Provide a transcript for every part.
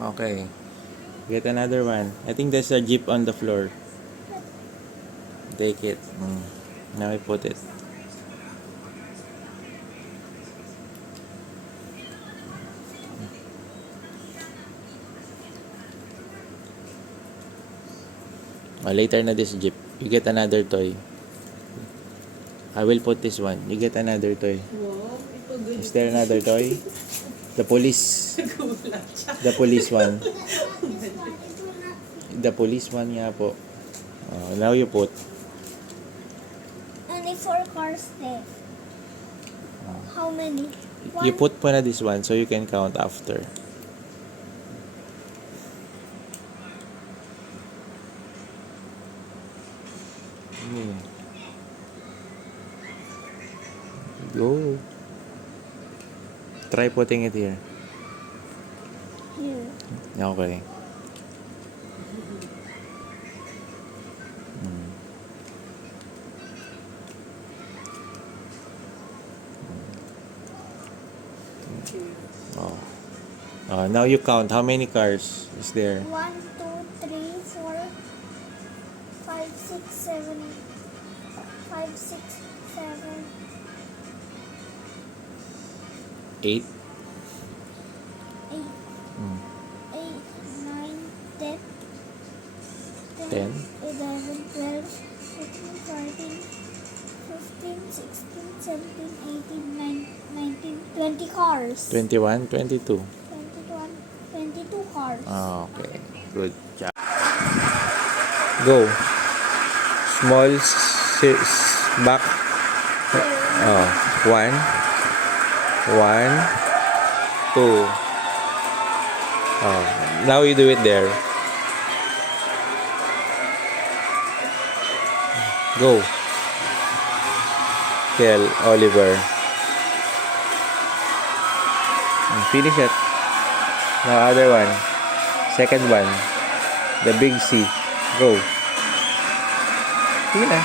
Okay. Get another one. I think there's a jeep on the floor. Take it. Now I put it. Later na this jeep. You get another toy. I will put this one. You get another toy. Wow, Is there another toy? The police. The police one. The police one nga po. Now you put. Only 4 cars there. How many? You put pa na this one so you can count after. Go. Try putting it here. Here. Okay. Now you count. How many cars is there? 1, 2, 3, 4, 5, 6, 7. 5, 6, 7. 8. 8, 8, 9, 10, 10. 11, 12, 13, 14, 15, 16, 17, 18, 19, 20 cars. 21, 22. 21, 22 cars. Okay. Good job. Go. Small back. Oh, 1, 1, 2. Oh, now you do it there. Go. Tell Oliver. Finish it. Now other one. Second one. The big C. Go. Sige na.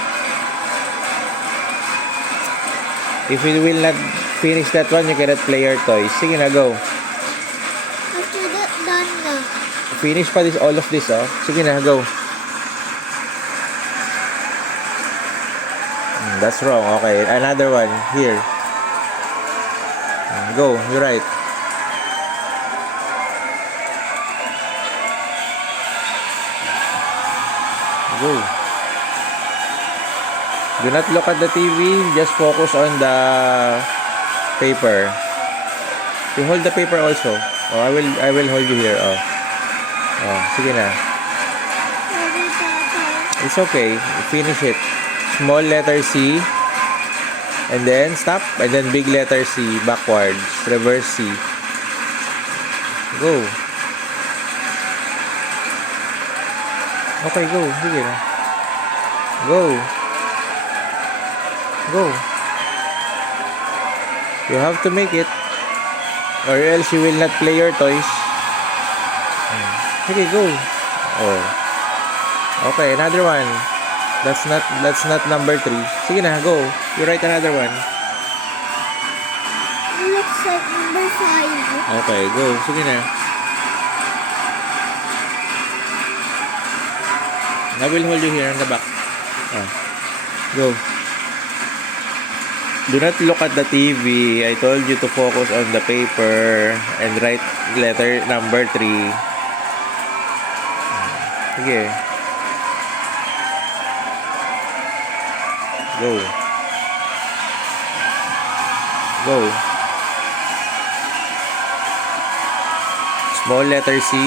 If you will not finish that one, you cannot play your toys. Sige na, go. After that, done na. Finish pa this, all of this, oh. Sige na, go. That's wrong. Okay, another one. Here. Go, you're right. Go. Do not look at the TV. Just focus on the paper. You hold the paper also. Oh, I will hold you here. Oh. Oh, sige na. Sorry, Papa. It's okay. Finish it. Small letter C. And then stop. And then big letter C. Backwards. Reverse C. Go. Okay, go. Sige na. Go. Go. You have to make it. Or else you will not play your toys. Okay, go. Oh. Okay, another one. That's not number 3. Sige na, go. You write another one. It looks like number 5. Okay, go. Sige na. I will hold you here on the back. Go. Do not look at the TV. I told you to focus on the paper and write letter number 3. Sige. Go. Go. Small letter C.